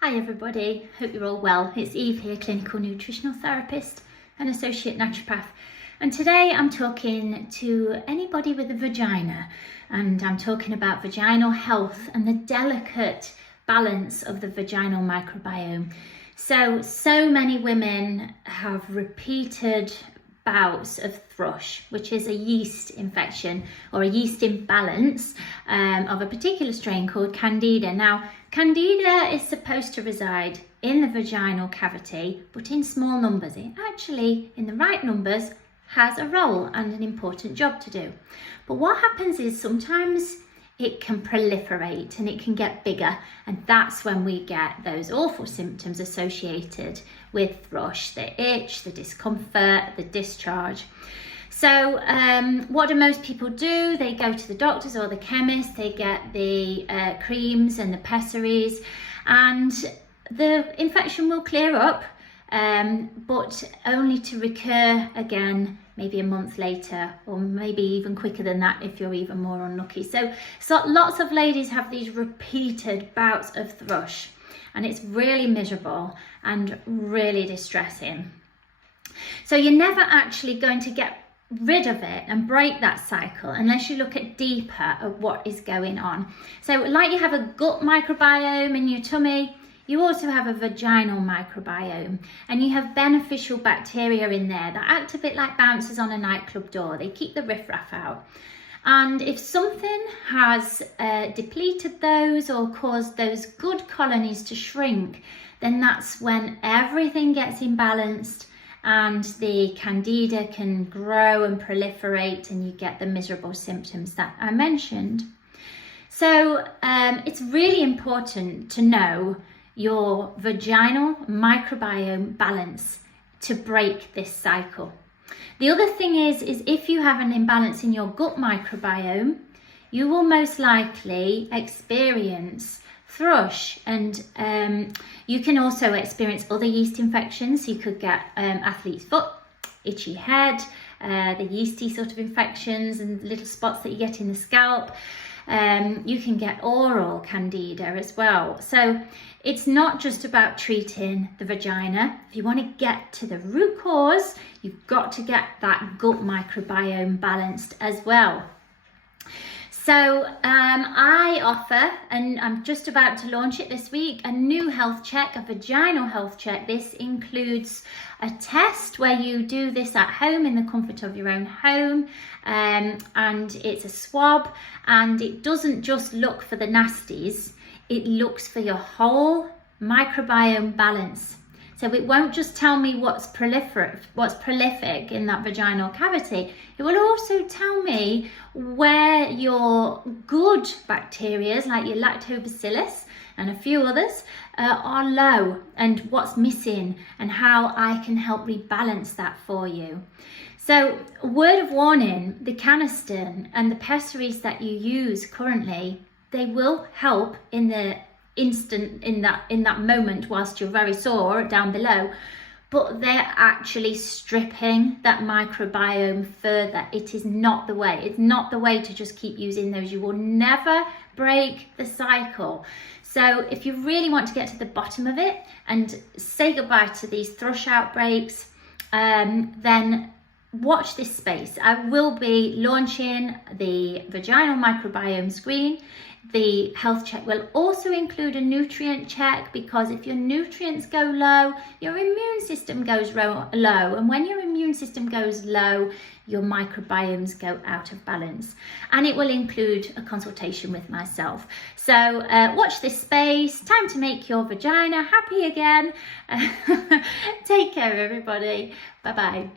Hi everybody, hope you're all well. It's Eve here, clinical nutritional therapist and associate naturopath. And today I'm talking to anybody with a vagina, and I'm talking about vaginal health and the delicate balance of the vaginal microbiome. So many women have repeated bouts of thrush, which is a yeast infection or a yeast imbalance of a particular strain called Candida. Now, Candida is supposed to reside in the vaginal cavity, but in small numbers. It actually, in the right numbers, has a role and an important job to do. But what happens is sometimes it can proliferate and it can get bigger, and that's when we get those awful symptoms associated with thrush: the itch, the discomfort, the discharge. So what do most people do? They go to the doctors or the chemist, they get the creams and the Pessaries, and the infection will clear up, but only to recur again maybe a month later, or maybe even quicker than that if you're even more unlucky. So lots of ladies have these repeated bouts of thrush, and it's really miserable and really distressing. So you're never actually going to get rid of it and break that cycle unless you look at deeper at what is going on. So like you have a gut microbiome in your tummy, you also have a vaginal microbiome, and you have beneficial bacteria in there that act a bit like bouncers on a nightclub door. They keep the riffraff out. And if something has depleted those or caused those good colonies to shrink, then that's when everything gets imbalanced and the Candida can grow and proliferate, and you get the miserable symptoms that I mentioned. So it's really important to know your vaginal microbiome balance to break this cycle. The other thing is if you have an imbalance in your gut microbiome, you will most likely experience thrush, and you can also experience other yeast infections. You could get athlete's foot, itchy head, the yeasty sort of infections and little spots that you get in the scalp. You can get oral candida as well. So it's not just about treating the vagina. If you want to get to the root cause, you've got to get that gut microbiome balanced as well. So I offer, and I'm just about to launch it this week, a new health check, a vaginal health check. This includes a test where you do this at home in the comfort of your own home, and it's a swab, and it doesn't just look for the nasties, it looks for your whole microbiome balance. So it won't just tell me what's prolific in that vaginal cavity. It will also tell me where your good bacteria, like your lactobacillus and a few others, are low, and what's missing, and how I can help rebalance that for you. So, word of warning: the Canesten and the Pessaries that you use currently, they will help in the instant, in that moment whilst you're very sore down below, but they're actually stripping that microbiome further. It is not the way. It's not the way to just keep using those. You will never break the cycle. So if you really want to get to the bottom of it and say goodbye to these thrush outbreaks, then watch this space. I will be launching the vaginal microbiome screen. The health check will also include a nutrient check, because if your nutrients go low, your immune system goes low, and when your immune system goes low, your microbiomes go out of balance. And it will include a consultation with myself. So watch this space. Time to make your vagina happy again. Take care, everybody. Bye bye.